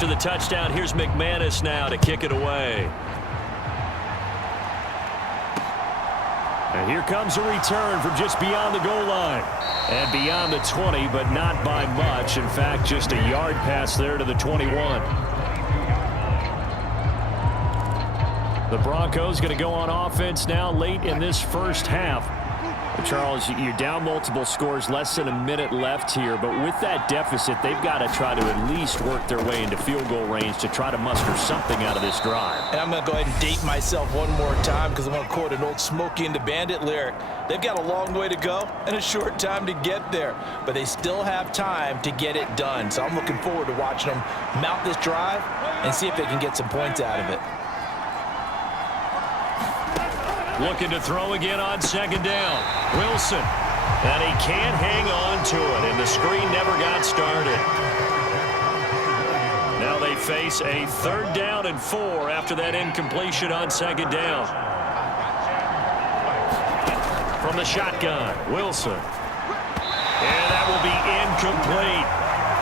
after the touchdown. Here's McManus now to kick it away. And here comes a return from just beyond the goal line. And beyond the 20, but not by much. In fact, just a yard pass there to the 21. The Broncos going to go on offense now late in this first half. Charles, you're down multiple scores, less than a minute left here, but with that deficit, they've got to try to at least work their way into field goal range to try to muster something out of this drive. And I'm going to go ahead and date myself one more time because I want to quote an old Smokey and the Bandit lyric. They've got a long way to go and a short time to get there, but they still have time to get it done. So I'm looking forward to watching them mount this drive and see if they can get some points out of it. Looking to throw again on second down. Wilson. And he can't hang on to it, and the screen never got started. Now they face a 3rd down and 4 after that incompletion on second down. From the shotgun, Wilson. And that will be incomplete.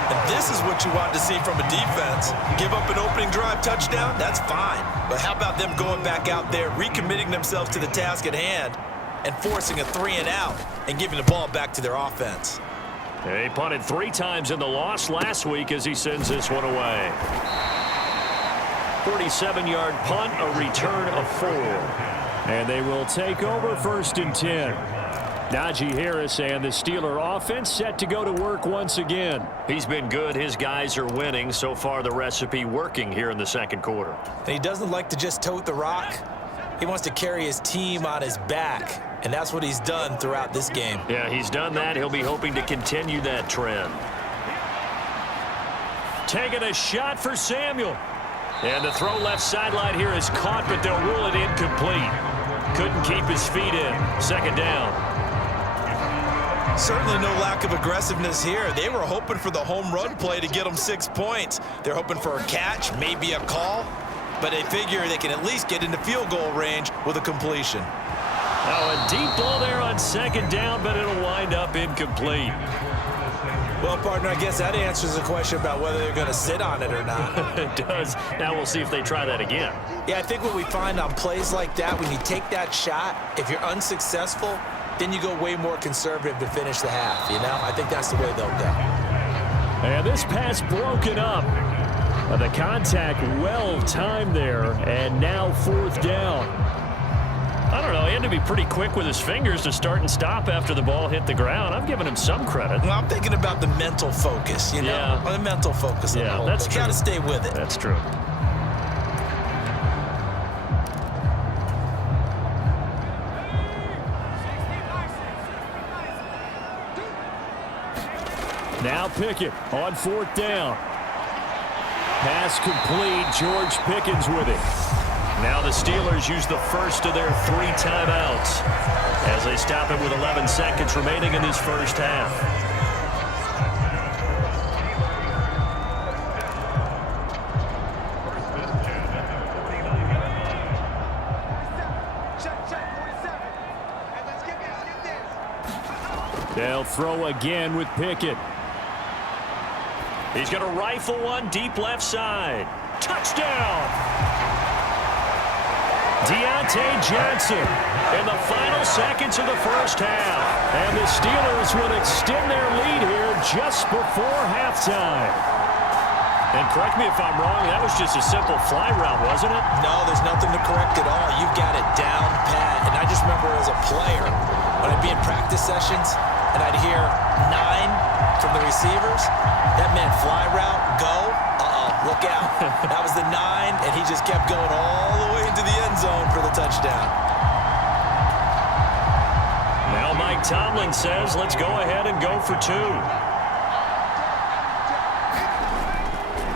And this is what you want to see from a defense. Give up an opening drive touchdown, that's fine. But how about them going back out there, recommitting themselves to the task at hand, and forcing a 3-and-out and giving the ball back to their offense. They punted 3 times in the loss last week as he sends this one away. 47-yard punt, a return of 4. And they will take over 1st and 10. Najee Harris and the Steeler offense set to go to work once again. He's been good. His guys are winning. So far, the recipe working here in the second quarter. And he doesn't like to just tote the rock. He wants to carry his team on his back. And that's what he's done throughout this game. Yeah, he's done that. He'll be hoping to continue that trend. Taking a shot for Samuel. And the throw left sideline here is caught, but they'll rule it incomplete. Couldn't keep his feet in. 2nd down. Certainly no lack of aggressiveness here. They were hoping for the home run play to get them 6 points. They're hoping for a catch, maybe a call, but they figure they can at least get into field goal range with a completion. Oh, a deep ball there on 2nd down, but it'll wind up incomplete. Well, partner, I guess that answers the question about whether they're going to sit on it or not. It does. Now we'll see if they try that again. Yeah, I think what we find on plays like that, when you take that shot, if you're unsuccessful, then you go way more conservative to finish the half, you know? I think that's the way they'll go. And this pass broken up. The contact well timed there, and now 4th down. I don't know, he had to be pretty quick with his fingers to start and stop after the ball hit the ground. I'm giving him some credit. Well, I'm thinking about the mental focus, you know? Yeah. The mental focus on the whole that's thing. true. You got to stay with it. That's true. Now Pickett on 4th down. Pass complete. George Pickens with it. Now the Steelers use the first of their 3 timeouts as they stop it with 11 seconds remaining in this first half. They'll throw again with Pickett. He's going to rifle one deep left side. Touchdown! Deontay Johnson in the final seconds of the first half. And the Steelers will extend their lead here just before halftime. And correct me if I'm wrong, that was just a simple fly route, wasn't it? No, there's nothing to correct at all. You've got it down pat. And I just remember as a player, when I'd be in practice sessions, and I'd hear 9 from the receivers, that meant fly route, go, look out. That was the 9, and he just kept going all the way into the end zone for the touchdown. Now Mike Tomlin says, let's go ahead and go for 2.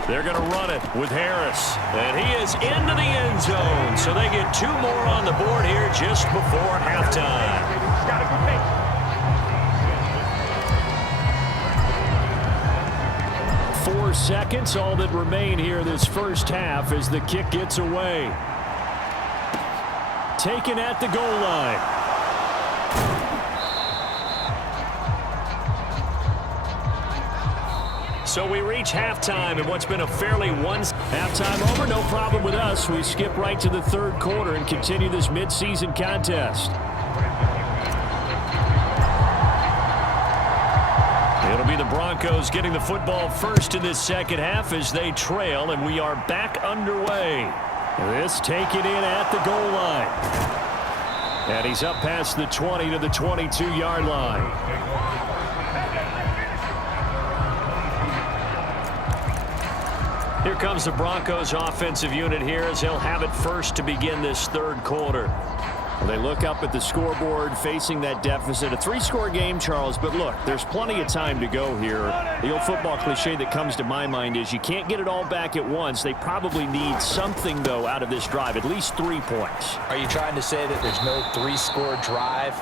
They're going to run it with Harris, and he is into the end zone, so they get 2 more on the board here just before halftime. 4 seconds, all that remain here this first half as the kick gets away. Taken at the goal line. So we reach halftime in what's been a fairly halftime over. No problem with us. We skip right to the third quarter and continue this midseason contest. It'll be the Broncos getting the football first in this second half as they trail, and we are back underway. This taken in at the goal line. And he's up past the 20 to the 22-yard line. Here comes the Broncos offensive unit here as they'll have it first to begin this third quarter. Well, they look up at the scoreboard facing that deficit. A three-score game, Charles, but look, there's plenty of time to go here. The old football cliche that comes to my mind is you can't get it all back at once. They probably need something, though, out of this drive, at least 3 points. Are you trying to say that there's no three-score drive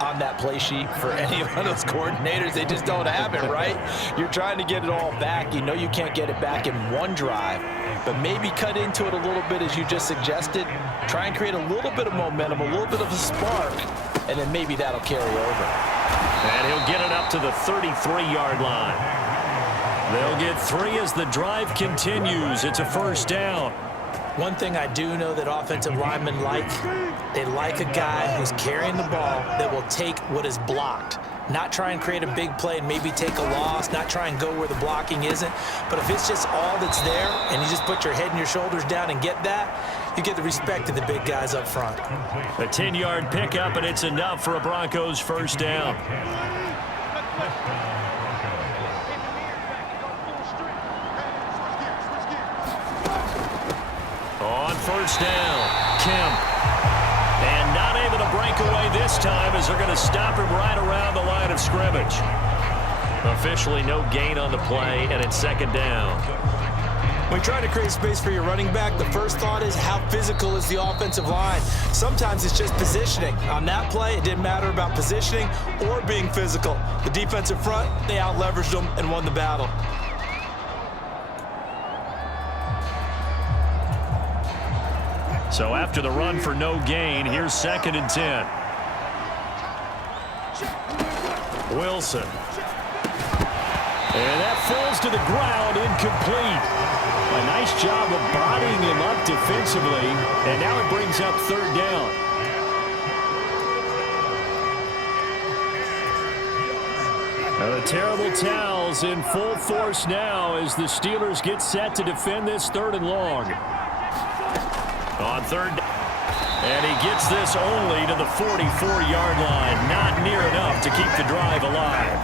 on that play sheet for any of those coordinators? They just don't have it, right? You're trying to get it all back. You know you can't get it back in one drive, but maybe cut into it a little bit as you just suggested. Try and create a little bit of momentum, a little bit of a spark, and then maybe that'll carry over. And he'll get it up to the 33-yard line. They'll get 3 as the drive continues. It's a first down. One thing I do know that offensive linemen like, they like a guy who's carrying the ball that will take what is blocked. Not try and create a big play and maybe take a loss, not try and go where the blocking isn't. But if it's just all that's there and you just put your head and your shoulders down and get that, you get the respect of the big guys up front. A 10-yard pickup, and it's enough for a Broncos first down. On first down, Kemp. And not able to break away this time as they're going to stop him right around the line of scrimmage. Officially no gain on the play, and it's second down. When you're trying to create space for your running back, the first thought is how physical is the offensive line. Sometimes it's just positioning. On that play, it didn't matter about positioning or being physical. The defensive front, they out-leveraged them and won the battle. So after the run for no gain, here's 2nd and 10. Wilson. And that falls to the ground, incomplete. A nice job of bodying him up defensively, and now it brings up third down. The terrible towels in full force now as the Steelers get set to defend this 3rd and long. On third down, and he gets this only to the 44-yard line. Not near enough to keep the drive alive.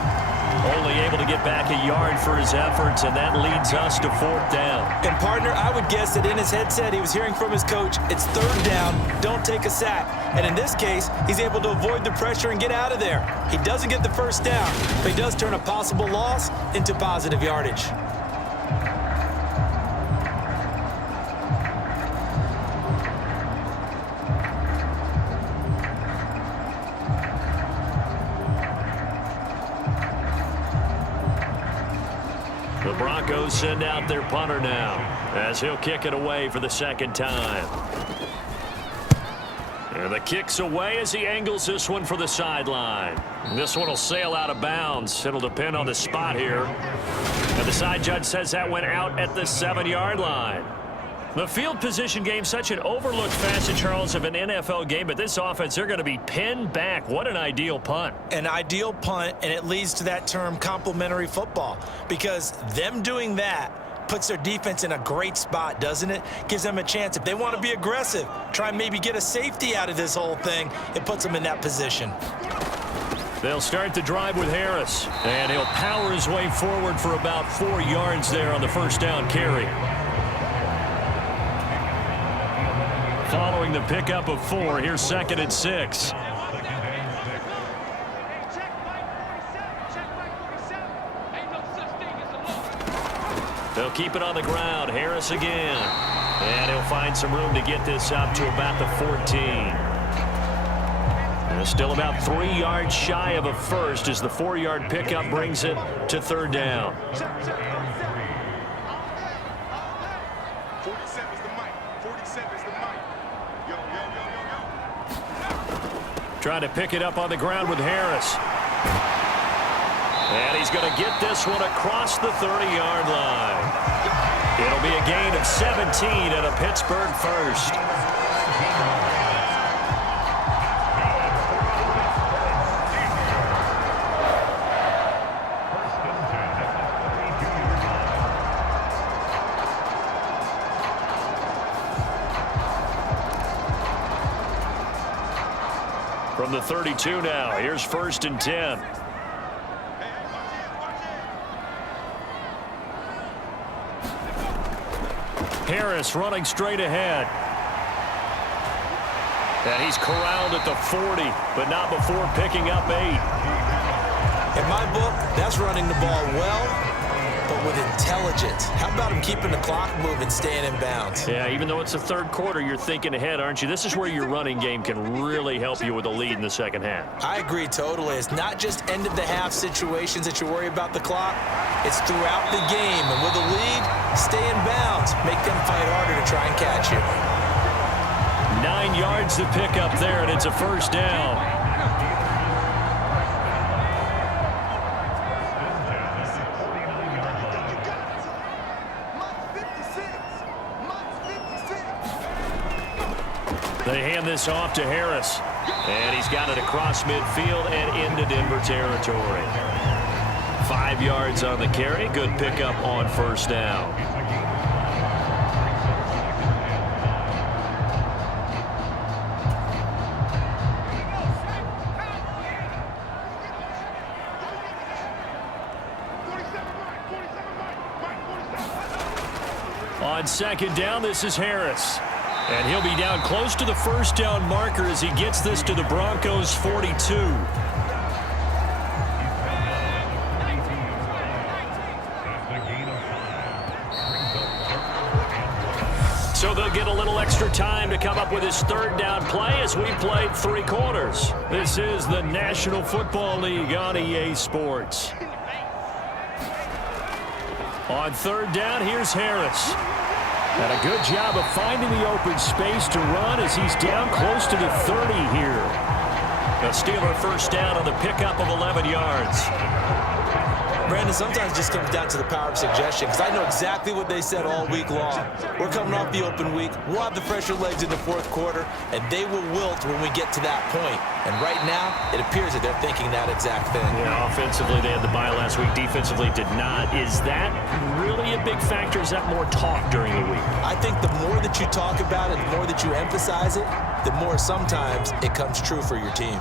Only able to get back a yard for his efforts, and that leads us to 4th down. And, partner, I would guess that in his headset he was hearing from his coach, it's 3rd down, don't take a sack. And in this case, he's able to avoid the pressure and get out of there. He doesn't get the first down, but he does turn a possible loss into positive yardage. The Broncos send out their punter now as he'll kick it away for the 2nd time. And the kick's away as he angles this one for the sideline. This one will sail out of bounds. It'll depend on the spot here. And the side judge says that went out at the 7-yard line. The field position game, such an overlooked facet, Charles, of an NFL game, but this offense, they're going to be pinned back. What an ideal punt. An ideal punt, and it leads to that term complementary football, because them doing that puts their defense in a great spot, doesn't it? Gives them a chance. If they want to be aggressive, try and maybe get a safety out of this whole thing, it puts them in that position. They'll start the drive with Harris, and he'll power his way forward for about 4 yards there on the first down carry. Following the pickup of 4, here's 2nd and 6. They'll keep it on the ground. Harris again. And he'll find some room to get this up to about the 14. And still about 3 yards shy of a first as the 4-yard pickup brings it to 3rd down. Trying to pick it up on the ground with Harris. And he's going to get this one across the 30-yard line. It'll be a gain of 17 and a Pittsburgh first. From the 32 now, here's 1st and 10. Harris running straight ahead. And he's corralled at the 40, but not before picking up 8. In my book, that's running the ball well, but with intelligence. How about him keeping the clock moving, staying in bounds? Yeah, even though it's the 3rd quarter, you're thinking ahead, aren't you? This is where your running game can really help you with a lead in the 2nd half. I agree totally. It's not just end-of-the-half situations that you worry about the clock. It's throughout the game. And with a lead, stay in bounds. Make them fight harder to try and catch you. 9 yards to pick up there, and it's a 1st down. They hand this off to Harris. And he's got it across midfield and into Denver territory. 5 yards on the carry. Good pickup on 1st down. On 2nd down, this is Harris. And he'll be down close to the 1st down marker as he gets this to the Broncos' 42. So they'll get a little extra time to come up with his 3rd down play as we played 3 quarters. This is the National Football League on EA Sports. On 3rd down, here's Harris. And a good job of finding the open space to run as he's down close to the 30 here. A Steeler 1st down on the pickup of 11 yards. Brandon, sometimes it just comes down to the power of suggestion, because I know exactly what they said all week long. We're coming off the open week. We'll have the fresher legs in the 4th quarter, and they will wilt when we get to that point. And right now, it appears that they're thinking that exact thing. Yeah, offensively, they had the bye last week. Defensively, did not. Is that really a big factor? Is that more talk during the week? I think the more that you talk about it, the more that you emphasize it, the more sometimes it comes true for your team.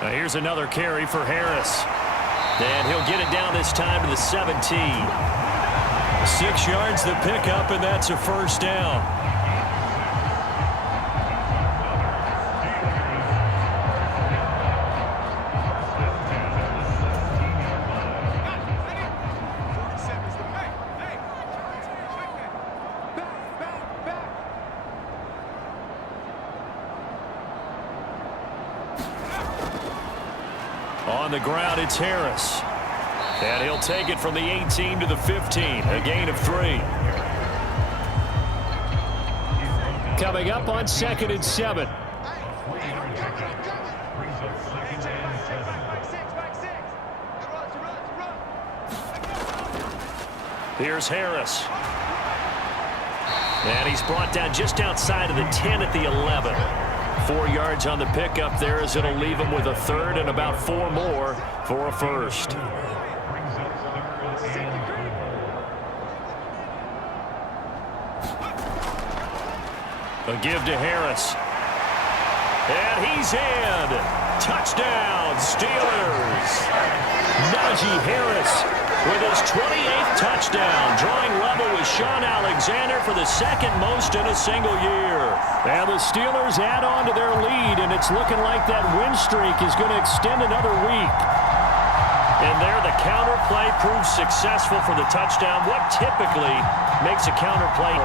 Now here's another carry for Harris. And he'll get it down this time to the 17. 6 yards to pick up, and that's a 1st down. On the ground, it's Harris. And he'll take it from the 18 to the 15. A gain of 3. Coming up on 2nd and 7. Here's Harris. And he's brought down just outside of the 10 at the 11. 4 yards on the pickup there as it'll leave him with a 3rd and about 4 more for a 1st. A give to Harris. And he's in. Touchdown, Steelers. Najee Harris with his 28th touchdown, drawing level with Sean Alexander for the 2nd most in a single year. And the Steelers add on to their lead, and it's looking like that win streak is going to extend another week. And there, the counter play proves successful for the touchdown. What typically makes a counter play